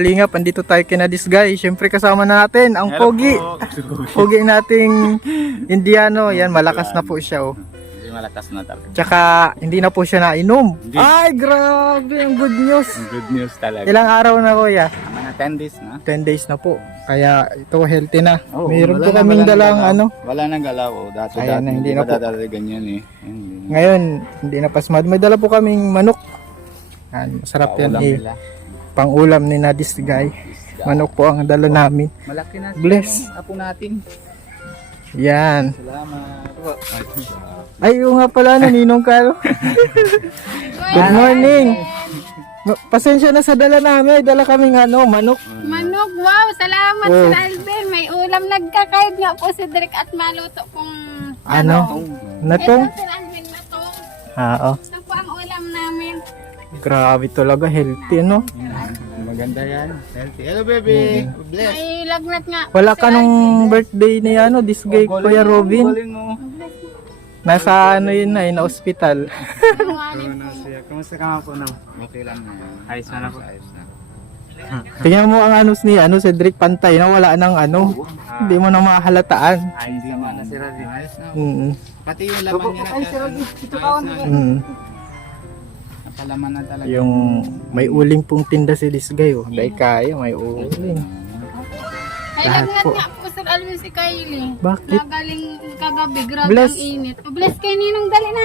Kalingap, andito tayo kina this guy. Siyempre kasama natin ang pogi. Pogi nating Indiano. Yan, malakas na po siya oh. Hindi malakas na talaga. Tsaka hindi na po siya nainom. Hindi. Ay, grabe, ang good news. Good news talaga. Ilang araw na kuya? Mga 10 days na. 10 days na po. Kaya ito healthy na. Oo, Mayroon wala po na, kaming wala na dalang galaw. ano. Wala nang galaw. Oh. Dati Ayan na, hindi na po. Dadalagan yan eh. Ayun, Ngayon, hindi na pasmad. May dala po kaming manok. Yan, masarap yan paulam eh. nila. Pang ulam ni na this guy. Manok po ang dala namin. Malaki na Bless. yung apo natin. Yan. Salamat. Ay, yung nga pala, naninong ka. No? Good morning. Pasensya na sa dala namin. Dala kaming ano, manok. Manok, wow, salamat Oh. Sir Alvin. May ulam nagkakayod nga po si Derek at maluto pong Ano? Natong? Ito, Sir Alvin, na to. Oo. Ito po ang ulam namin. Grabe talaga, healthy, no? Maganda yan. Healthy. Hello baby. Bless. Ay, lagnat nga. Wala ka nung birthday ni ano, this guy, Kuya Robin. Galing mo. Nasa ano yun na, na hospital. Kamusta ka nga po na? Okay lang na. Ayos na po. Ayos na. Tingnan mo ang ano ni ano, Cedric Pantay na wala nang ano. Hindi mo na mahalataan. Ayos naman na si Ravi. Ayos na. Pati yung laman niya na. Ayos na. Nakalaman na talaga. Yung may uling pong tinda si this guy, oh. Dahil kaya, may uling. Ay, Lahat lagnat po. nga po Sir Alvin si Kylie. Bakit? Nagaling kagabi, grabe Bless. ang init. Oh, bless kay Ninong, dali na.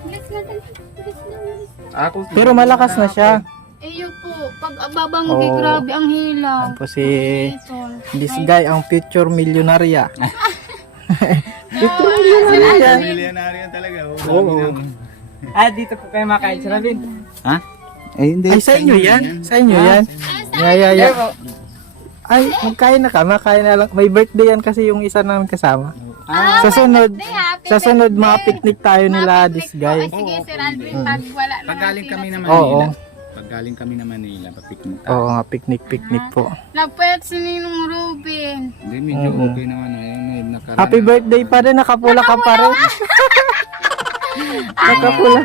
Bless na, dali. Bless na, bless. Ako, Pero malakas na siya. Iyo po, pag babanggi, Oh. grabe ang hilaw. Tapos si Ito. this guy, ang future milyonarya. Future milyonarya. Milyonaryo talaga. Oo. Dito po kayo makain sa Rabin. Ha? Eh, hindi. Ay, sa inyo yan? Sa inyo yan? Yeah. Ay, magkain na ka, makain na lang. May birthday yan kasi yung isa namin kasama. Sa sunod, sa sunod, mga picnic tayo nila, this guy. Sige, Sir Alvin, pag wala na. Pag galing kami na Oo. Manila. Pag galing kami na Manila, papiknik tayo. Oo, nga, picnic po. Napayat si Ninong Ruben. Hindi, medyo okay naman. Ayun, nakaraan. Happy birthday pa rin, nakapula ka pa rin. Nakapula.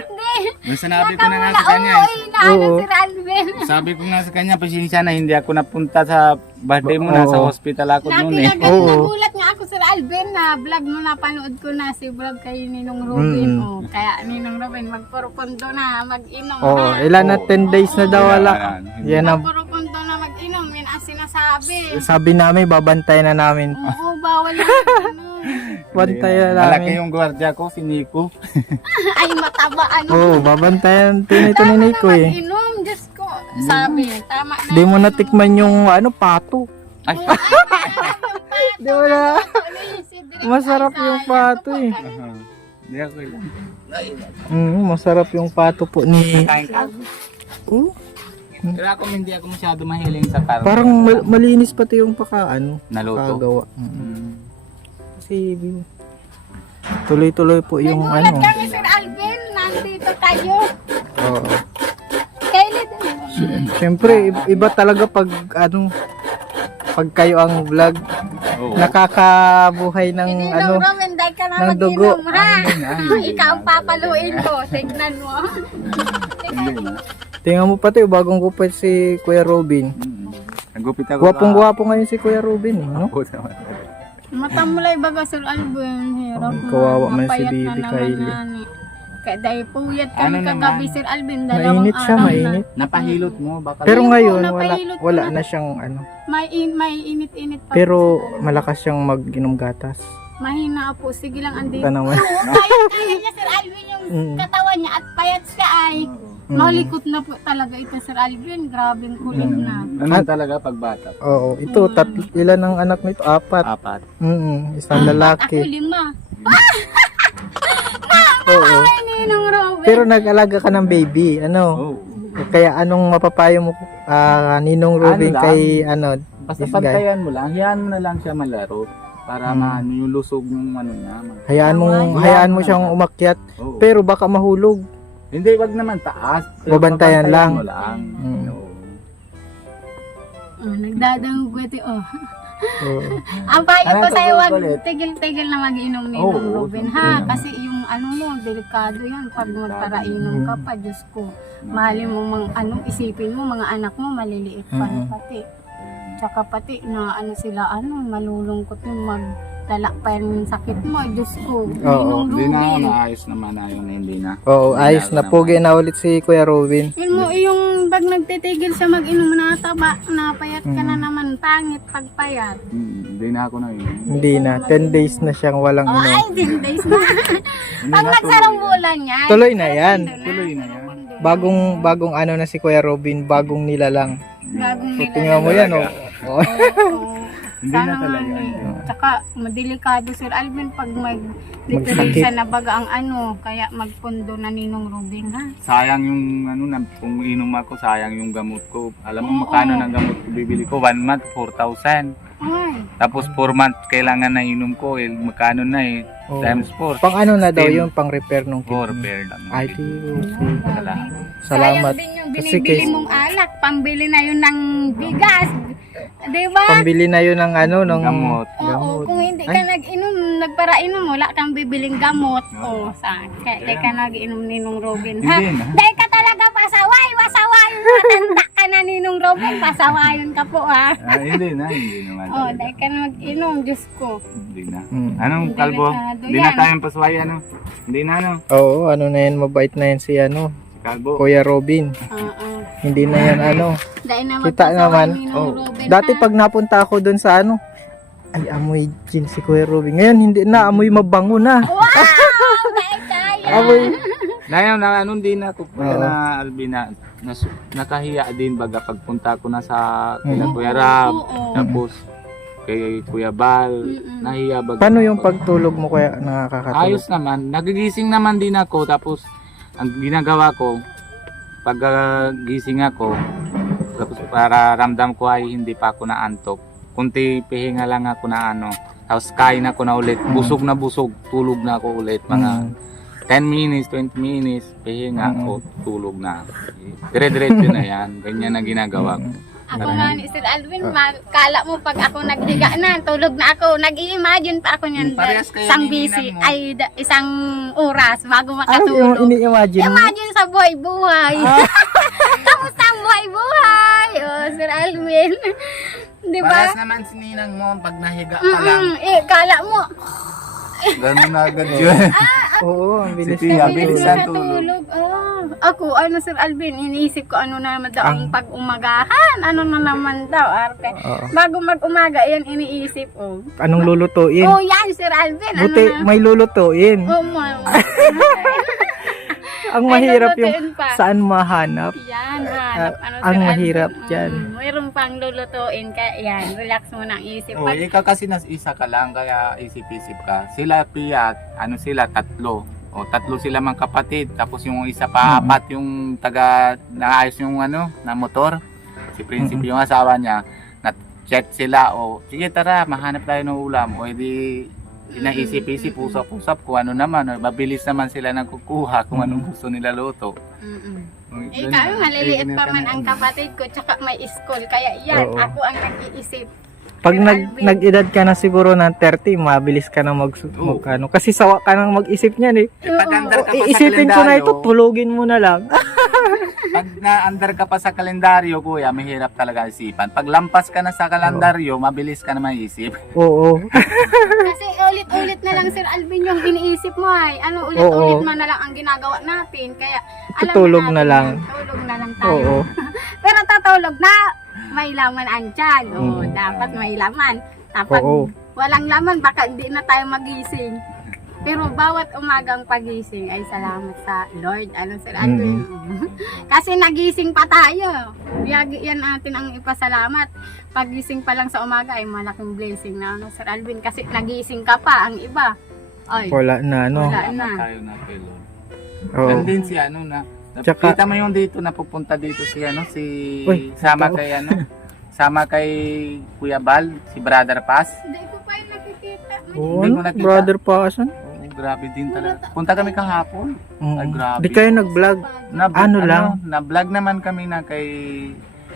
Nung sinabi ko na nga sa kanya, Uy, naano Oo. Sir Alvin. sabi ko nga sa kanya, pasensya na, hindi ako napunta sa birthday mo, nasa Oo. hospital ako noon eh. Oo. Nagulat nga ako Sir Alvin na vlog mo, napanood ko na si vlog kay Ninong Ruben. Oh, kaya Ninong Ruben, magpurupundo na, mag-inom Oo, na. ilan na 10 days na daw wala. Yan ang Magpurupundo na mag-inom, yan ang sinasabi. sabi namin, babantayan na namin. Oo, bawal na mag-inom. Bantayan na Malaki namin. yung gwardiya ko, si Nico. Ay, mataba, ano. Oo, babantayan. Tinito ni Nico eh. Mag-inom, Diyos ko. Sabi, tama na. Di mo natikman yung ano, pato. Ay, Di mo na. Masarap yung pato eh. hindi ako lang. Masarap yung pato po ni... Kain ka? Pero ako hindi ako masyado mahiling sa Parang malinis pati yung ano, naluto. paggawa. Kasi tuloy-tuloy po yung Nagulat ano. kami, Sir Alvin, nandito tayo. Oo. Kailan din. Siyempre, iba talaga pag ano, pag kayo ang vlog, Oo. nakakabuhay ng Ninong ano, Ruben, dahil ka na ng dugo. mag-inom, ha? Ikaw ang papaluin ko. Tignan mo. Tingnan mo pati, bagong gupit si Kuya Robin. Nagupit ako. Gwapong-gwapo ngayon si Kuya Robin eh, no? Matamulay baga, Sir Alvin. Hirap Ay, kawawa man si mapayat Bibi na naman Kylie. nani. Kaya dahil puyat kami Ano kagabi, naman? Sir Alvin. Dalawang Mainit siya, araw mainit. Napahilot mo, baka Pero Ayun po, ngayon, napahilot ko wala na. na siyang ano. May init-init pa. Pero po, Sir Alvin. malakas siyang mag-inom gatas. Mahina po. Sige lang, andito. Ito naman. Kaya niya, Sir Alvin, yung Mm. katawan niya at payat siya ay. Malikot na po talaga ito, Sir Alvin. Grabing kulit na. ano talaga pagbata? Oo, ito, ilan ang anak nito? 4. Apat. Isang Ako lalaki. 5. Oo. Ay, Ninong Robin. Pero nag-alaga ka ng baby, ano? Oh. Kaya anong mapapayo mo Ninong Ruben Ano lang? kay ano? Basta This guy. pantayan mo lang, hayaan mo na lang siya malaro para yung lusog yung ano niya. Hayaan mo siyang umakyat, Oo. pero baka mahulog. Hindi, wag naman taas. Pero Babantayan lang. mo lang. Oo. Oh, nagdadangugwete, oh. Oo. Ang payo Ano ko to, sa'yo, wag ulit? tigil-tigil na mag-inom ni Oo, Ninong Ruben, ha? oo. Kasi yung ano mo, delikado yan pag magparainom ka pa, Diyos ko. Mahalin mo isipin mo, mga anak mo, maliliit pa pati. Tsaka pati na sila, malulungkot yung magdala pa yung sakit mo, Diyos ko. Ninong Hindi na ako Ruben. naayos naman na yun, hindi na. Oo, ayos na. Pugi na ulit si Kuya Robin. Yun mo, yung pag nagtitigil siya mag-inom na taba, napayat ka na naman, pangit pagpayat. Hindi na ako na yun. Hindi na. 10 days na siyang walang inom. Ay, 10 days na. Pag nagsarang bulan niya. Tuloy na yan. Tuloy na yan. Bagong ano na si Kuya Robin, bagong nilalang. Bagong So, tingnan mo yan, oh. Oh. Hindi Sana na nga talaga. Tsaka madelikado Sir Alvin pag Magsakit. mag-literal na baga ang kaya magpundo na Ninong Ruben ha. Sayang yung kung inom ako, sayang yung gamot ko. Alam mo magkano ng gamot ko bibili ko? 1 month, 4,000. Ay, Tapos 4 months kailangan na inom ko. Magkano na eh? Oo. Times 4. Pang ano na daw Still, yun, pang repair nung 4 kidney. pair lang. Ay, di. sayang Salamat. din yung Kasi binibili mong alak, pambili na yun ng bigas. Diba? Pambili na yun ng ano, ng Gamot. Oo, kung hindi ka nag-inom, nagparainom, wala kang bibiling gamot. Kaya ka nag-inom Ninong Robin. Ha? Hindi na. Dahil ka talaga pasaway, matanda ka na Ninong Robin, pasawayon ka po ha. Hindi naman. Dahil ka na mag-inom, Diyos ko. Hindi na. Hmm. Anong kalbo? Delikado Hindi na yan. tayong pasway Hindi na Oo, ano na yan, mabait na yan si ano, Si kalbo. Kuya Robin. Oo. Hindi na yan ano. Dahil na Kita magpasaway naman. Ninong Robin. Dati ha? pag napunta ako doon sa ano, ay amoy gin si Kuya Robin. Ngayon hindi na, amoy mabango na. Wow! Dahil kaya. Amoy. Ngayon na din na ako Oo. na Albina. Nakahiya din baga pagpunta ko na sa kila Kuya Rab. Oo. Tapos kay Kuya Bal. Mm-mm. Nahiya baga. Paano yung pagtulog mo Kuya, nakakatulog? Ayos naman. Nagigising naman din ako. Tapos ang ginagawa ko, pag gising ako, tapos para ramdam ko ay hindi pa ako naantok. Kunti pihinga lang ako na Tapos kain ako na ulit. Busog na busog. Tulog na ako ulit. Mga 10 minutes, 20 minutes, pihinga ako, tulog na. Dire-diretso na yan. Ganyan na ginagawa ko. Ako nga ni Sir Alvin, kala mo pag ako naghiga na, tulog na ako. Nag-i-imagine pa ako niyan. Parehas kayo Isang ni busy, Ninang mo. ay isang oras bago Ano yung makatulog. ini-imagine mo? Imagine sa buhay-buhay. Kamusta ang buhay-buhay? Sir Alvin. Di ba? naman si Ninang mo pag nahiga pa lang. Kala mo, Ganun na agad yun. Oo, ang bilis. Si Tia, na bilis tulog. na. Ako, Sir Alvin, iniisip ko ano na naman daw ang pag-umagahan. Ano na naman daw, arte. Oo. Bago mag-umaga, yan iniisip. Anong lulutuin? Yan, Sir Alvin. Buti may lulutuin. Ang mahirap yung lulutuin pa. saan mahanap. Yan, hanap. ang Sir mahirap Alvin? dyan. Mayroon pang lulutuin. Kaya yan, relax mo ng isip. Oh, ikaw kasi isa ka lang, kaya isip-isip ka. Sila Pia, sila 3. O 3 sila mga kapatid. Tapos yung isa pa, 4 yung taga naayos yung na motor. Si Prinsipe yung asawa niya. Na-chat sila. O sige tara, mahanap tayo ng ulam. O edi inaisip-isip, usap-usap kung ano naman. Mabilis naman sila nagkukuha kung anong gusto nila luto. Kami maliliit pa man ang kapatid ko, tsaka may school. Kaya yan, Oo. ako ang nag-iisip. Pag Sir Alvin. nag-edad ka na siguro ng 30, mabilis ka na ano. Kasi sawa ka nang mag-isip niyan eh. Pag-andar ka pa sa Iisipin ko na ito, kalendaryo, tulugin mo na lang. pag na-andar ka pa sa kalendaryo, kuya, mahirap talaga isipan. Pag lampas ka na sa kalendaryo, mabilis ka na maisip. Oo. Kasi ulit-ulit na lang, Sir Alvin, yung iniisip mo ay, ulit-ulit Oo. mo na lang ang ginagawa natin. Kaya, alam Tutulog natin na lang. Tulog na lang tayo. Oo. Pero tatulog na, may laman ang tiyan. Oo, Mm. dapat may laman. Kapag Oo. walang laman, baka hindi na tayo magising. Pero bawat umagang pagising ay salamat sa Lord. Sir Alvin? Kasi nagising pa tayo. Yan natin ang ipasalamat. Pagising pa lang sa umaga ay malaking blessing na Sir Alvin. Kasi nagising ka pa, ang iba. Ay, Wala na, no? wala na. Tayo na kay Lord. Oo. Nandun si Tsaka- kita mo yung dito na pupunta dito si Uy, sama tao. kay sama kay Kuya Bal, si Brother Paz. Hindi ko pa yung nakikita. Oo, Hindi ko ano? nakita. Brother Pasan? Oo, grabe din talaga. Punta kami kahapon. Ay, grabe. Di kayo nag-vlog. Ano lang? Na-vlog naman kami na kay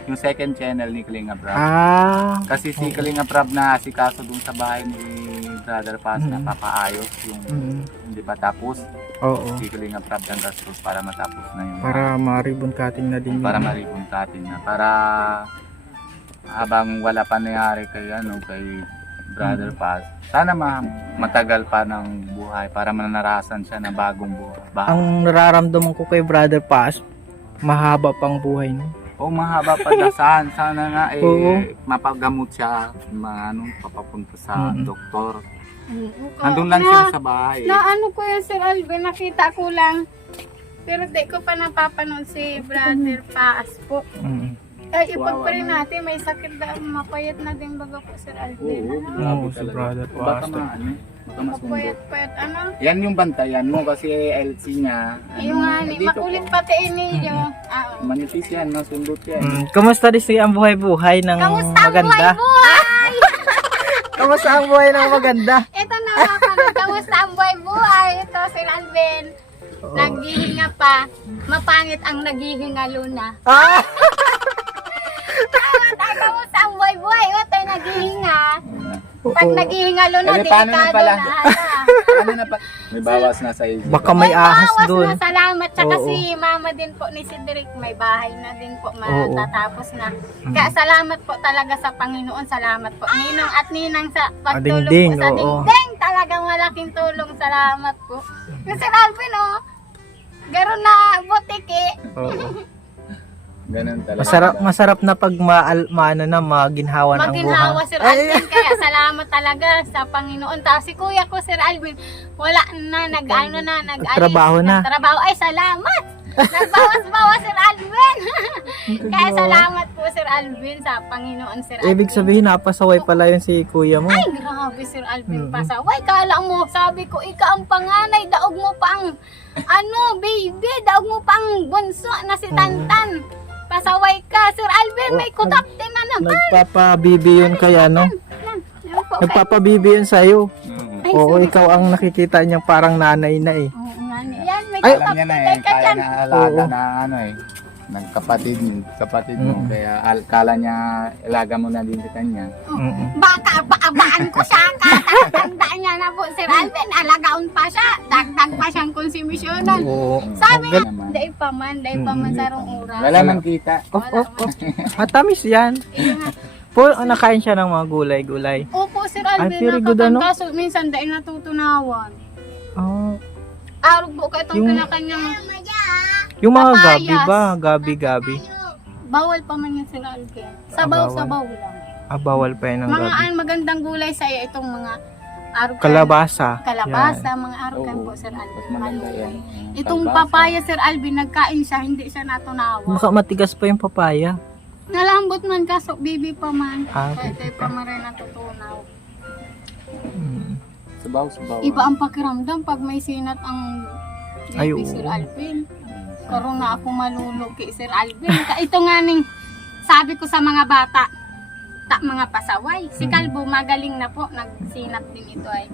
yung second channel ni Kalinga Prab. Kasi si Kalinga Prab na asikaso dun sa bahay ni Brother Paz na papaayos yung hindi pa tapos. Oo. Si Kalinga Prab ang gastos para matapos na yun. Para ma-ribbon cutting na din yun. Para ma-ribbon cutting na. Para habang wala pa nangyari kay Brother Paz, sana matagal pa ng buhay para manarasan siya ng bagong buhay. Ang nararamdaman ko kay Brother Paz, mahaba pang buhay no. O mahaba pa dasan. Sana nga Oo. mapagamot siya, papapunta sa doktor. Oo, Nandun lang sila sa bahay. Na ano ko yun, Sir Alvin, nakita ko lang. Pero di ko pa napapanood si Brother Paas po. Ay, ipag-pray natin, may sakit na, mapayat na din baga po, Sir Alvin. Oo, si Brother Baka Paz. baka masundo. Mapayat-payat, ano? Yan yung bantayan mo kasi LC niya. Yung nga, dito makulit po. pati ninyo. Manipis yan, sundot yan. Kamusta din ang buhay-buhay ng Kamusta ang maganda? buhay-buhay? Kamusta ang buhay ng maganda? Ito na nga kami, kamusta ang buhay-buhay? Ito, Sir Alvin. Naghihinga pa. Mapangit ang naghihinga Luna. Ah! Kamusta ang buhay-buhay? Ito, naghihinga. Pag Oo. naghihinga Luna, Eh, paano na delikado pala? na. Ano na pa? May bawas na sa isip. Baka may ahas bawas doon. na, salamat. Tsaka Oo. si mama din po ni Cedric, may bahay na din po, Oo. matatapos na. Kaya salamat po talaga sa Panginoon. Salamat po. Ninong at ninang sa pagtulong Dingding, po sa oo. dingding. Talagang malaking tulong. Salamat po. Kasi Alvin, oh, garo na butiki. Oo. Ganun talaga. Masarap na pag maginhawan ang Maginhawa, buhay. Sir Alvin. Kaya salamat talaga sa Panginoon. Tapos si kuya ko, Sir Alvin, wala na, Trabaho na. Trabaho. Ay, salamat! Nagbawas-bawas, Sir Alvin. Kaya salamat po, Sir Alvin, sa Panginoon, Sir Alvin. Ibig sabihin, napasaway pala yun si kuya mo. Ay, grabe, Sir Alvin. Pasaway, kala mo, sabi ko, ika ang panganay, daog mo pang, baby, daog mo pang bunso na si Tantan. Pasaway ka, Sir Alvin, may kutapte na naman. Nagpapabibi yun kaya, no? Yan po, Nagpapabibi yun sa'yo. Mm. Ay, Oo, sorry. ikaw ang nakikita niya parang nanay na eh. Oo nga, yan, may Ay, Alam niya na kutapte ka kaya dyan. na alaga Oo. na ng kapatid mo. Kaya kala niya ilaga mo na din sa kanya. Baka abaan ko siya, katatandaan niya na po, Sir Alvin, alagaon pa siya, dagdag pa siyang konsumisyonan. Oo. Sabi nga, naman. dahil pa man sa rong oras. Wala man kita. Of. Matamis yan. Po, nakain siya ng mga gulay-gulay. Opo, Sir Alvin, very good, ano? kaso minsan dahil natutunawan. Oh. Arog po ka itong Yung- kinakanyang Yung mga Papayas. gabi ba? Gabi-gabi. bawal pa man yan, Sir Alvin. bawal. Sabaw lang. Bawal pa yun ng Mga gabi. magandang gulay sa iyo, itong mga arog. Kalabasa. Kalabasa, mga arogan Oo. po, Sir Mas Alvin. maganda yan. Itong Kalbasa. papaya, Sir Alvin, nagkain siya, hindi siya natunawa. Baka matigas pa yung papaya. Nalambot man kaso, baby pa man. Ah, Kahit ay pa man rin natutunaw. Sabaw. Iba ang pakiramdam pag may sinat ang Ay, baby, oo. Sir Alvin. Karoon na ako malulog kay Sir Alvin. Ito nga ning sabi ko sa mga bata, mga pasaway. Si Kalbo magaling na po, nagsinat din ito ay.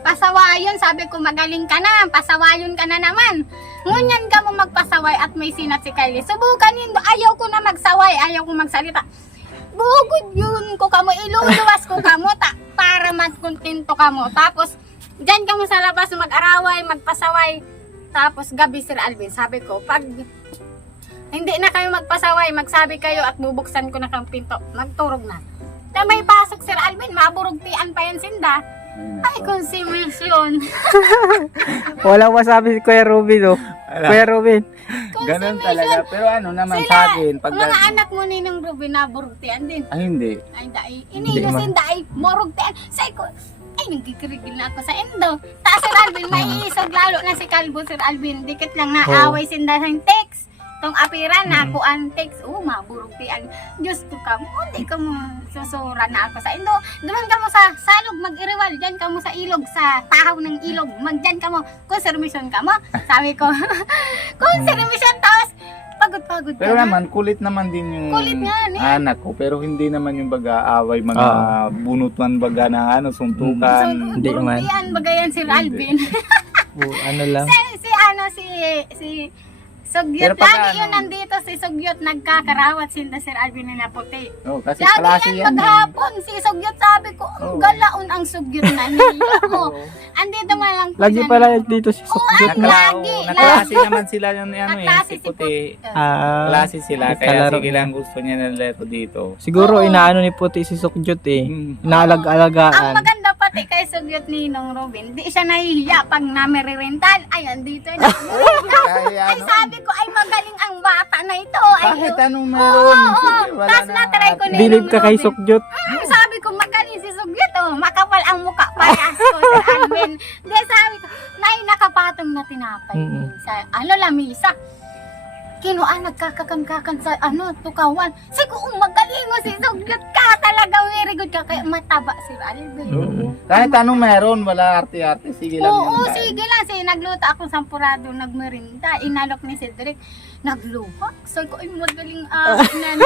Pasawayon, sabi ko magaling ka na, pasawayon ka na naman. Ngunyan ka mo magpasaway at may sinat si Kylie. Subukan yun, ayaw ko na magsaway, ayaw ko magsalita. Bugod yun ko kamo, iluluwas ko kamo para magkontento kamo. Tapos, dyan kamo sa labas mag-araway, magpasaway. Tapos, gabi Sir Alvin, sabi ko, pag hindi na kayo magpasaway, magsabi kayo at bubuksan ko na kang pinto, magturog na. Na may pasok Sir Alvin, maburugtian pa yan sinda. Ay, konsumisyon. Walang masabi si Kuya Ruben, oh. Kuya Ruben. Ganun talaga. Pero ano naman Sila, sa akin, pag mga anak mo ni ng Ruben na burugtian din. ay hindi. Ay, dai. Hindi Iniyo man. sinda ay morugtian. Say ko, ay, nagkikirigil na ako sa endo. Ta Sir Alvin, may isog lalo na si Kalbo, Sir Alvin. Dikit lang na away sinda ng text. Tong apiran na ako ang text. Maburugtian. Diyos ko ka, hindi ka mo susura na ako sa endo. Duman ka mo sa salog, mag-iriwal. Diyan ka mo sa ilog, sa tahaw ng ilog. Magdiyan ka mo. Konsermisyon ka mo. Sabi ko, konsermisyon. Tapos, pagod-pagod ka Pero na. naman, kulit naman din yung Kulit nga, eh. anak ko. Pero hindi naman yung baga-away, mga bunutan baga na suntukan. Hindi man. Yan, bagayan si Alvin. Ano lang. si Sugyot, Pero pag lagi ano- yun nandito si Sugyot nagkakarawat sinda Sir Alvin na puti. Oh, kasi Lagi klase yan yan. maghapon, si Sugyot sabi ko, ang Oo. galaon ang Sugyot na niya. Oh, andito man lang po Lagi siya pala na- dito si Sukyot. ay, lagi, Naklase naman sila yung ano eh, Naklase si si Puti. Ah, Klase sila, kaya kalaro sige niya. lang gusto niya na laro dito. Siguro Oo. inaano ni Puti si Sukyot eh. Hmm. Ang Inaalag-alagaan. maganda pati kay Sugyot ni Nong Robin, di siya nahihiya pag namirirental. Ay, andito na. Kaya Ay, ano, sabi ko, ay magaling ang bata na ito. Ay, kahit anong oo, meron. oo. sige, wala Tapos na. natry ko ni Bilib Nong ka kay Robin. Sukyot. Sabi ko, magaling si Sugyot, oh. Makapal ang muka, parehas ko sa Alvin. Di, sabi ko, nay, nakapatong na tinapay. Mm-mm. Sa, lamisa. Kinuan, nagkakakan-kakan sa, tukawan. Siguro, magaling mo si Sugyot ka. Talagang very good ka. Kaya mataba si Alvin. Mm. Kahit anong meron, wala arte-arte. Sige lang Oo, yun. sige lang. Nagluto ako sampurado, nagmerinda. Inalok ni Cedric. Naglupak. Sabi ko, ay magaling nanay.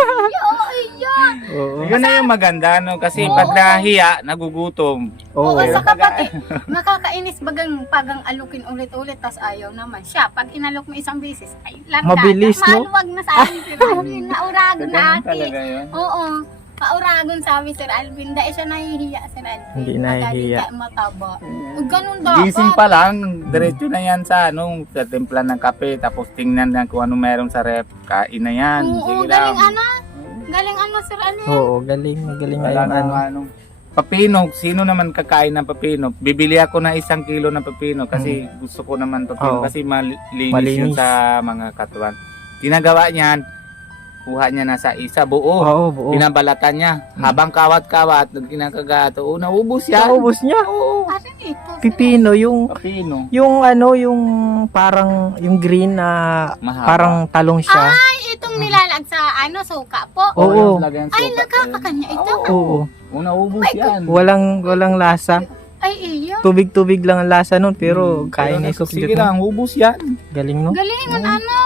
Oo. Yun na yung maganda, no? Kasi Oo. pag nahiya, nagugutom. Oo. Oo, sa kapatid. Makakainis pagang alukin ulit-ulit, tas ayaw naman siya. Pag inalok mo isang beses, ay larga. Mabilis, no? Maluwag na sa akin, Sir Alvin. Nauragon na Ganun ate. talaga yun. Oo. Pauragon sabi Sir Alvin. Dahil siya nahihiya, Sir Alvin. Hindi nahihiya. Madali ka mataba. Ganun dapat. Gising pa lang, diretso na yan sa sa timpla ng kape, tapos tingnan na kung ano meron sa rep, kain na yan. Oo, Sige galing lang. Galing Sir Alvin. Oo, galing. Magaling nga Wala yung ano. ano. Papino, sino naman kakain ng papino? Bibili ako ng 1 kilo ng papino kasi gusto ko naman papino Oo. kasi malinis Malinis. yun sa mga katawan. Tinagawa niyan, kuha niya na sa isa buo. Oo, buo. Binabalatan niya. Habang kawat-kawat, ginakagato, naubos yan. Naubos niya. Oo. Ano ito? Pipino, yung Papino. yung parang yung green na Mahaba. parang talong siya. Ay, itong nilalag sa suka po. Oo. lagyan Ay, suka. nakakakanya ito. Oo. Naubos yan. Walang lasa. Ay, iyo. Tubig-tubig lang ang lasa nun pero kaya ni Sige Sukyot. lang, ubos yan. Galing no? Galing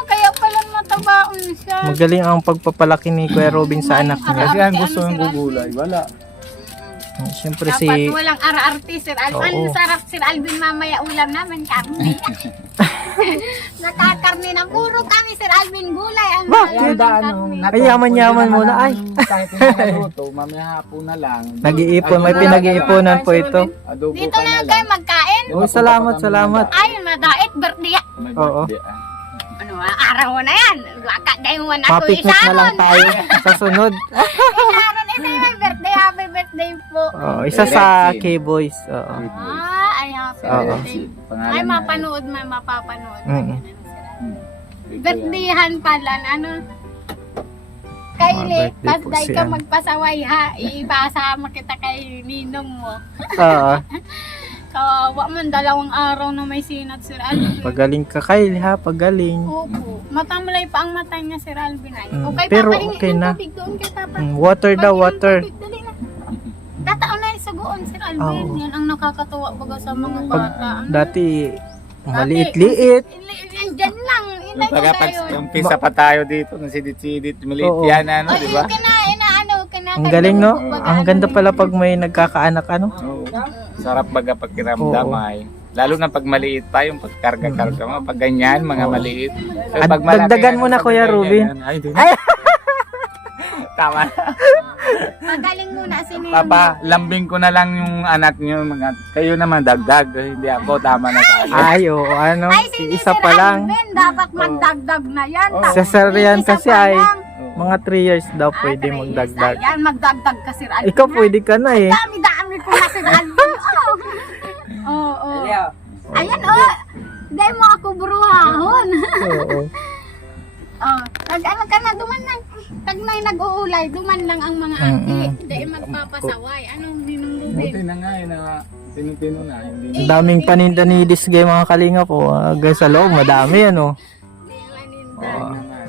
kaya pala matabaon siya. Magaling ang pagpapalaki ni Kuya Robin sa anak niya. Kasi ang Arte, gusto ano, ng Sir gugulay, wala. Siyempre Dapat si walang ara-arte, Sir Alvin. Oo. Ang sarap, Sir Alvin, mamaya ulam namin, karne. Nakakarne na. Puro kami, Sir Alvin, gulay. Ang Bakit? karne. Ay, yaman-yaman muna, ay. Kahit hindi naluto, mamaya hapon na lang. nag-iipon, may pinag-iipunan po ito. Adobo Dito ka na na kayo lang. magkain. Oh, salamat. Ay, madait, birthday. May Oo. birthday, ah. Ano, araw mo na yan. Waka, dahil mo na ako Mapiknik na lang isaron. tayo sa sunod. Isaron, isa yung birthday. Happy birthday po. Oh, isa sa K-Boys. Oo. Ay, happy Oo. birthday. Pangalan Ay, niya. mapanood, mapapanood. Mm. Birthdayhan pala, ano? Kylie, birthday po birthday si ka ano. magpasaway ha. Ipasama kita kay ninong mo. Oo. Kawawa man, 2 araw na may sinat, Sir Alvin. Pagaling ka, Kyle, ha? Pagaling. Opo. Matamlay pa ang mata niya, Sir Alvin. Ay. Mm, Okay, pero papahingi okay ng na. tubig doon kay Papa. Water daw, Pag-inom water. tubig, dali na. Tataon na yung sugoon, Sir Alvin. Oo. Yan ang nakakatuwa baga sa mga Pag bata. dati, maliit-liit. Andyan lang. Inay ko Pag tayo. umpisa pa tayo dito, nasidit-sidit, maliit Oo. yan, ano, Ay, di ba? yung Ang galing, no? Ang ganda pala pag may nagkakaanak, ano? Oo. Sarap baga pagkiramdam Oo. ay. Lalo na pag maliit pa, yung pagkarga-karga mo, pag ganyan, mga Oo. maliit. So, At pag malaki, dagdagan mo na, pag Kuya ganyan, Ruben. Ay, di Ay! Tama na. Magaling muna si Ninong. Papa, lambing ko na lang yung anak niyo. Kayo naman, dagdag. Hindi ako, tama na tayo. Ay, oo, ano? Ay, si Isa Sir pa lang. Alvin, dapat magdagdag na yan. Oo. Tapos, Cesarean isa kasi pa ay lang. mga 3 years daw Ah, pwede 3 years. magdagdag. Ayan, magdagdag ka, Sir Alvin. Ikaw pwede ka na eh. Dami-dami ko na, Sir Alvin. Oo. Ayan, dahil mo ako bruhahon. Oo. Ano ka na, duman lang. Pag may nag-uulay, duman lang ang mga ate. Dahil magpapasaway. Anong Ninong Buti Ruben? na nga, tino-tino na. Hindi Ang daming paninda ni Disgay mga kalinga po. Hanggang sa loob, madami ano. Hindi maninda. na nga.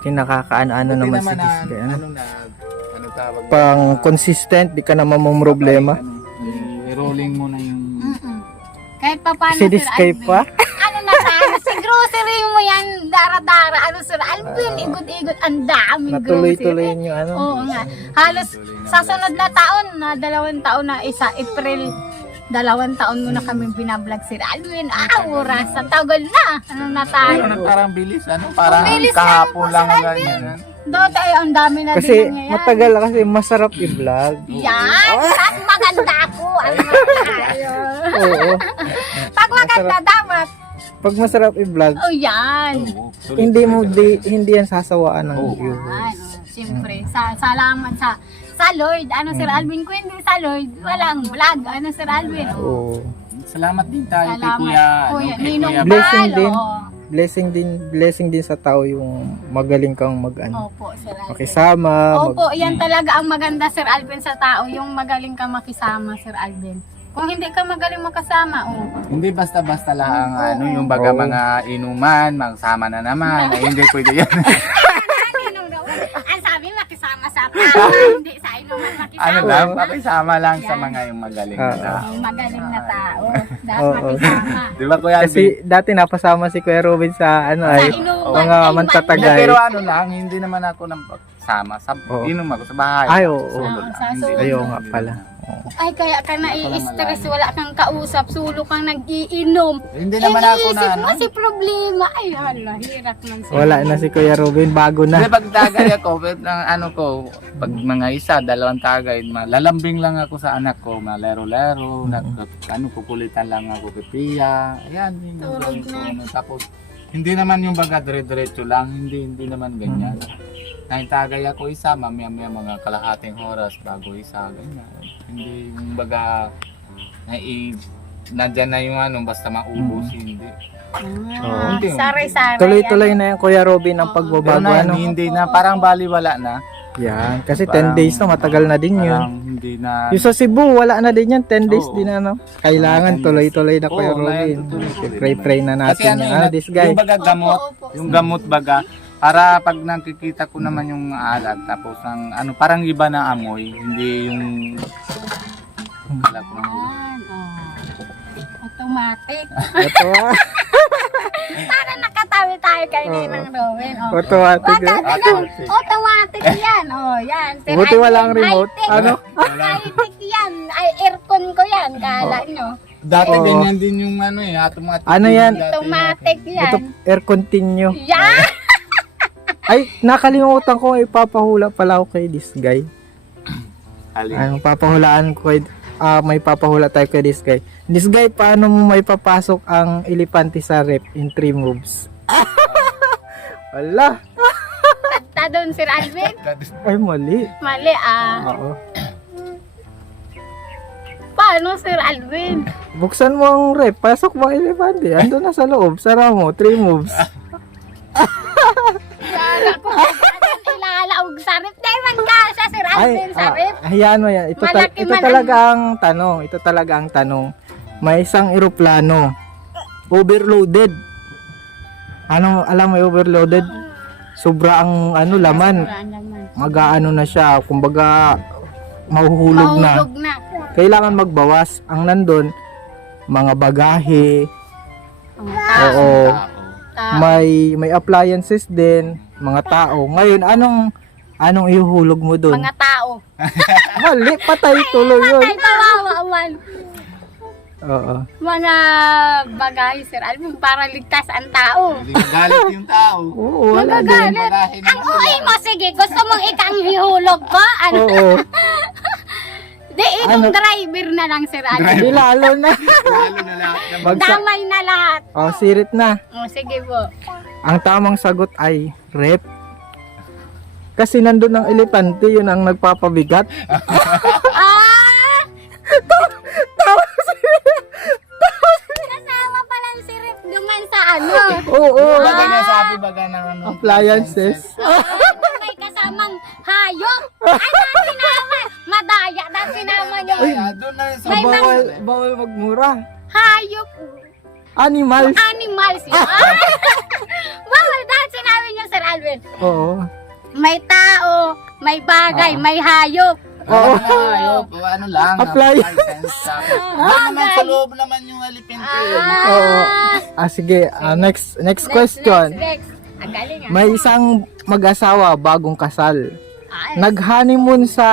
Kinakakaano-ano Buti naman si na, Disgay. Ano? ano tawag? Pang consistent, di ka naman mong problema. I-rolling mo na yung... Kahit pa paano, Si Sir Disgay Alvin. pa. Ano na sana, si grocery mo yan, dara-dara. Ano, Sir Alvin, igot-igot, ang daming grocery. Natuloy-tuloy yung ano. Oo nga. Halos sa sunod na taon, na 2 taon na isa, April 2 taon mo na kami binablog, Sir Alvin. Oras. Sa tagal na. Ano na tayo? Pero parang bilis, ano? Parang Bilis kahapon lang lang po, Sir ganyan. Dati ay ang dami na Kasi din nangyayari. matagal kasi masarap i-vlog. Yan! Tapos maganda ako. Ano tayo? Oo. Pag maganda dapat. Pag masarap i-vlog, Oh, yan. Oo, hindi yan sasawaan ng Oo. viewers. Yan. Siyempre, salamat sa Lord. Ano, Sir Alvin? Kung hindi sa Lord, walang vlog. Ano, Sir Alvin? Oo. Salamat din tayo kay Salamat. Kuya. Kuya, kay Ninong Kuya Blessing Bal, din. oo. Blessing din sa tao yung magaling kang mag-ano. Opo, Sir Alvin. Makisama, Opo, yan talaga ang maganda, Sir Alvin, sa tao. Yung magaling ka makisama, Sir Alvin. Kung hindi ka magaling makasama, Hindi basta-basta lang ano, yung baga Oo. mga inuman, magsama na naman. Ay, hindi pwede yan. ang sabi, makisama sa tao, hindi sa inuman makisama. ano lang, pakisama lang sa mga yung magaling na Oo. tao. Ang magaling na tao. Dapat Oo. makisama. Di ba Kuya Kasi dati napasama si Kuya Robin sa ano Sa ay inuman, mga ay mantatagay. Pero ano lang, hindi naman ako nang sama sa Oo. inom ako sa bahay. Ay, oo. Solo Oo, lang. sa Hindi solo. lang. Ayaw nga pala. Ay, kaya ka nai-stress, wala kang kausap, sulo kang nag-iinom. Hindi naman ako na Iniisip ano. mo si problema. Ay, hala, hirap man siya. Wala na si Kuya Robin, bago Hindi, na. pag tagay ako, ng ano ko, pag mga isa, 2 tagay, lalambing lang ako sa anak ko, malero-lero, ano, kukulitan lang ako kay Pia. Ayan, yun yung Tulog gawin ko, na. ano. Tapos, hindi naman yung baga dire-diretso lang, hindi naman ganyan. Naitagay ako isa, mamaya-maya mga kalahating oras bago isa, ganyan. Hindi yung baga, nandyan na yung ano, basta maubos, hindi. Ah, Oo. sari-sari. Tuloy-tuloy na yung Kuya Robin ang Pero pagbabago. na, Ano? hindi na, parang baliwala na. Yan, kasi 10 Parang- days na, matagal na din yun. Parang hindi na. Yung sa Cebu, wala na din yan. 10 days Oo. din ano. Kailangan 10 days. tuloy-tuloy na Kuya Oo, Robin. tuloy-tuloy Pray-pray na Kasi natin ano yan. yun, This guy. yung baga gamot, Opo, opo. yung gamot baga, para pag nakikita ko naman yung alat, tapos ang ano, parang iba na amoy, hindi yung alat ko ng Yan, automatic. Ito ah. Para nakatawi tayo kay Ninang Rowan. Oh. Automatic. Automatic yan. Oh, yan. Sir Buti Alvin, walang remote. high-tech. Ano? High-tech yan. Ay, aircon ko yan. Kala nyo. Dati Oo. ganyan din yung ano eh, automatic. Ano yan? Dati Automatic Ito, yan. air continue. Yan. Ay, nakalimutan ko, ipapahula pala ako kay this guy. Alin. Ano, papahulaan ko kay, may papahula tayo kay this guy. This guy, paano mo may papasok ang elepante sa rep in 3 moves? Wala. Tagta doon, Sir Alvin. Ay, mali. Mali Oo. Paano, Sir Alvin? Buksan mo ang rep, pasok mo ang elepante. Ando na sa loob, sara mo, 3 moves. Kala ko, ilalaog sa rip. Dahil man ka siya, Sir Alvin, sa rip. Hayaan mo yan. Ito, Malaki ito man talaga ang tanong. Ito talaga ang tanong. May isang eroplano. Overloaded. Ano, alam mo yung overloaded? Sobra ang ano, laman. Sobrang laman. Mag-aano na siya. Kumbaga, mahuhulog na. Mahulog na. Kailangan magbawas. Ang nandun, mga bagahe. Oo. May appliances din. Mga tao. Ngayon, anong ihuhulog mo dun? Mga tao. Mali, patay tuloy yun. Ay, kawawa man. Oo. Mga bagay, Sir Alvin, para ligtas ang tao. Hindi magalit yung tao. Oo, wala din. Magagalit. Bagahe Ang naman uwi mo, sige, gusto mong ikang hihulog ko? Ano? Oo. Di, itong Ano? driver na lang, Sir Alvin. Di lalo na. Lalo na lahat ng Bagsak. Damay na lahat. Oh, sirit na. O, sige po. Ang tamang sagot ay rep. Kasi nandun ang elepante, yun ang nagpapabigat. Ah! Kasama pa lang si Rip Duman sa ano. Oo. Baga na sabi, baga ng ano. Appliances. May kasamang hayop. Ay, dahil sinama. Madaya dahil sinama nyo. Uy, Doon na sa May Bawal magmura. Hayop. Animals. Animals yun. Bawal dahil sinabi nyo, Sir Alvin. Oo. May tao, may bagay, may hayop. Oo. Ano lang. Apply. Ano naman sa loob naman yung alipente. Oo. Sige, next question. Next. Ang galing ah. May isang mag-asawa bagong kasal. Ay, Nag-honeymoon sa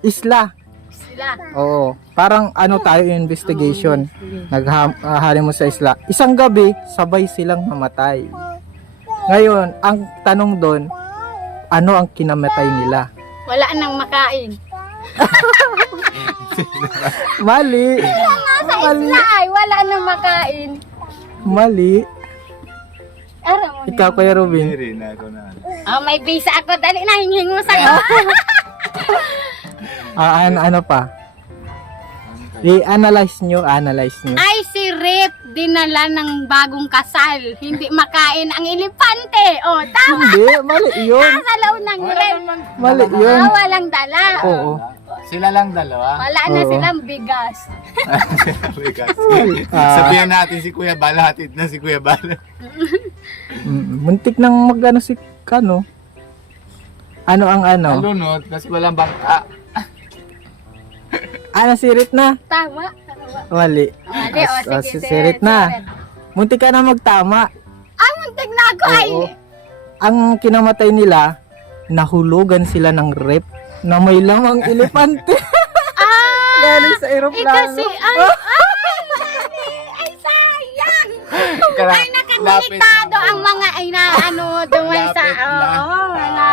isla. sila. Oo. Parang ano tayo investigation. Naghahari mo sa isla. Isang gabi, sabay silang namatay. Ngayon, ang tanong doon, ano ang kinamatay nila? Wala nang makain. Mali. Sa isla ay wala nang makain. Mali. Aram mo Ikaw, Kuya Robin. Hindi rin ako na. Oh, may visa ako. Dali na, hingin mo sa ko. Ano pa? I-analyze nyo. Ay, si Rip, dinala ng bagong kasal. Hindi makain ang elepante. Oh, tama. Hindi, mali yun. Kasalaw ng Rip. Mali yun. Walang dala. Oo. Sila lang dalawa. Wala na Oo. silang bigas. Sabihan natin si Kuya Bal, hatid na si Kuya Bal. Muntik nang mag-ano si Kano. Ano ang ano? Lunod, kasi walang bangka. Ano si Rit na? Tama. Mali. Mali, o sige, Si Rit na. Muntik ka na magtama. Ay, muntik na ako. Ay, Oo. Ang kinamatay nila, nahulugan sila ng rep na may lamang elepante. Galing sa eh aeroplano. kasi, ay, sayang. Ay, nakadelikado ang mga, ay na, ano, duman sa, Lapit na. wala.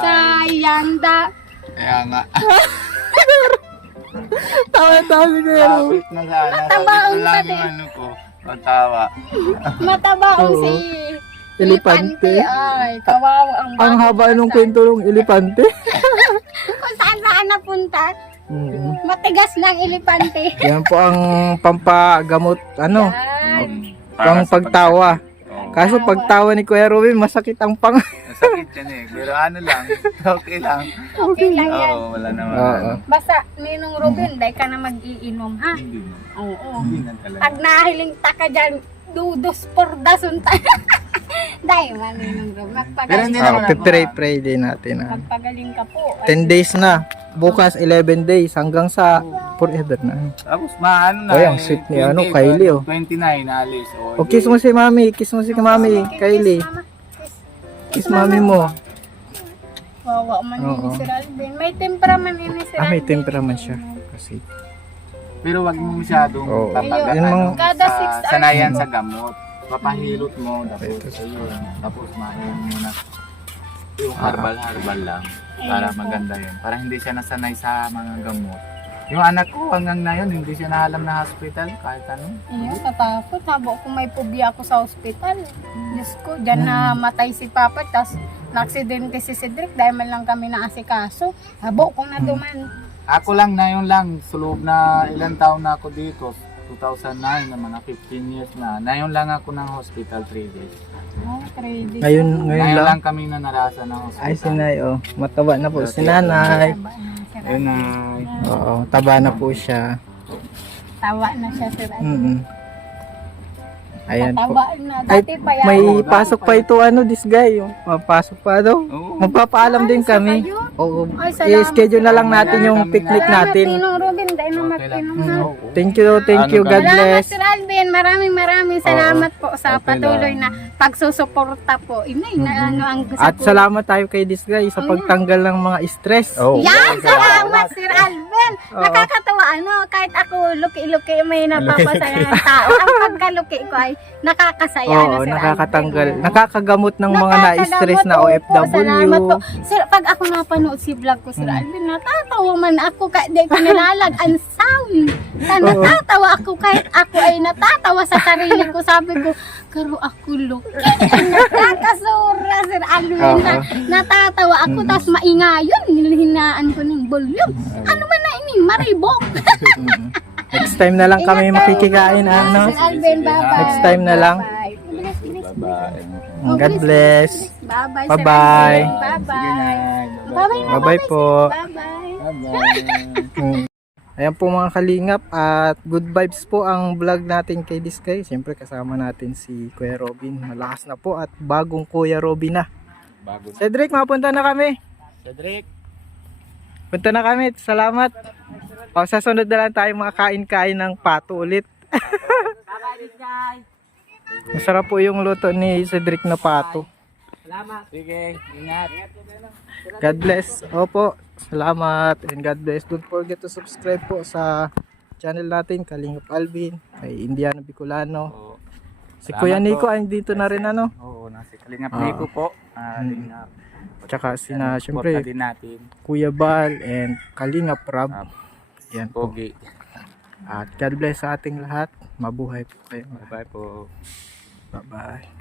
Sayang da. Kaya nga, Tawa-tawa si Kuya Robin. lapit na sana. Matabaon Sabi ko lang pati. yung ano ko, matawa. Matabaong Oo. si Elepante. Ay, kawawa ang Ang bagong haba nung kasal. kwento ng elepante. Kung saan napunta, Mm. matigas ng elepante. Yan po ang pampagamot, ano, Yan. pang pagtawa. Oo. Kaso pagtawa ni Kuya Robin, masakit ang pang... Sakit yan eh. Pero ano lang, okay lang. Okay lang yan. Oo, wala naman. Oo. Basta, Ninong Robin, dahil ka na mag-iinom, ha? Hindi na. Oo. Hindi na talaga. Pag nahiling ta ka dyan, dudos por dasun tayo. Dahil man, Ninong Robin, Pero magpagaling, hindi Ah, naman ako. pipray din natin. magpagaling ka po. 10 days na. Bukas 11 days hanggang sa forever na. Tapos maano na. Ay, ang sweet ni ano, Kylie, oh. 29 na alis. O kiss mo si Mami, kiss mo si Mami, Kylie. Mama. Kiss Mami mo. Wawa man Oo. ni Sir Alvin. May temperaman ni Sir May Alvin. temperaman siya. Kasi Pero wag mo masyadong Oo. papagat. Yun mga- Kada 6 hours. Sanayan sa gamot. Papahilot mo. Tapos ayun. Tapos mahin mo na. Yung herbal lang. Para maganda yun. Para hindi siya nasanay sa mga gamot. Yung anak ko hanggang na yun, hindi siya nahalam na hospital. Kahit ano. Ayun, katakot. Habo kung may phobia ako sa ospital. Diyos ko, dyan na matay si Papa. Tapos na-aksidente si Cedric dahil man lang kami naasikaso. Habo kung naduman. Ako lang na yun lang. Sulog na ilang taon na ako dito. 2009 naman na 15 years na. Nayon lang ako ng hospital 3 days. Oh, 3 days. ngayon Ngayon lang. lang kami na narasa ng hospital. Ay, si Nay, oh. Mataba na po si Nanay. Ayun na. Oo, taba na po siya. Tawa na siya, Sir Alvin. Mm. Ayan po. Tatawa na. Ay, Dati pa yan. may pasok pa ito ano, this guy. Oh. Papasok pa daw. Oo. Magpapaalam din kami. kayo? Oo. Ay, salamat. I-schedule na lang natin yung picnic Salamat, natin. Ninong Robin. Dahil na Okay lang. mag-inom ha. Oo. Thank you, God Salamat, bless. Sir Alvin. Maraming salamat po sa Okay patuloy lang. na pagsusuporta po. Inay, na ano ang gusto At ko. salamat tayo kay this guy sa pagtanggal ng mga stress. Yan, salamat, Sir Alvin. Nakakatawa, ano, kahit ako luki-luki may napapasaya ng tao. Ang pagkaluki ko ay nakakasaya, ano, Oo, Sir nakakatanggal. Alvin. Nakakagamot ng mga na-stress na Nakakagamot, opo, salamat po. OFW. Sir, pag ako napanood si vlog ko, Sir Alvin, natatawa man ako kahit di ko nilalag ang sound. Natatawa ako kahit ako ay natatawa sa sarili ko. Sabi ko, karo ako luki. Nakakasura, Sir Alvin. Oo. Natatawa ako, tapos maingayon. Hinaan ko ng volume. Ano man na ini, maribok. Next time na lang kami makikikain, ano? Sir Alvin, bye-bye. Next time na lang. Bye-bye. Bilis, bilis. Bye-bye. God bless. Bye-bye, Sir Bye-bye. Alvin. Bye-bye. Sige na. Bye-bye na, Bye-bye po. Bye-bye. Bye-bye. Ayan po mga kalingap at good vibes po ang vlog natin kay this guy. Siyempre kasama natin si Kuya Robin. Malakas na po at bagong Kuya Robin na. Bago. Cedric, mapunta na kami. Cedric. Punta na kami. Salamat. O, sa sunod na lang tayo makakain-kain ng pato ulit. Masarap po yung luto ni Cedric na pato. Salamat. Sige, ingat. God bless. Opo, salamat and God bless. Don't forget to subscribe po sa channel natin, Kalingap Alvin, kay Indiano Bicolano. Oo. Si Salamat Kuya Nico po. ay dito na rin ano. Oo, nasa Kalingap Ah. Nico po. Kalingap. Tsaka sina, Support syempre, din natin. Kuya Bal and Kalingap Rab. Ah, Yan po. Pogi. At God bless sa ating lahat. Mabuhay po kayo. Bye po. Bye-bye.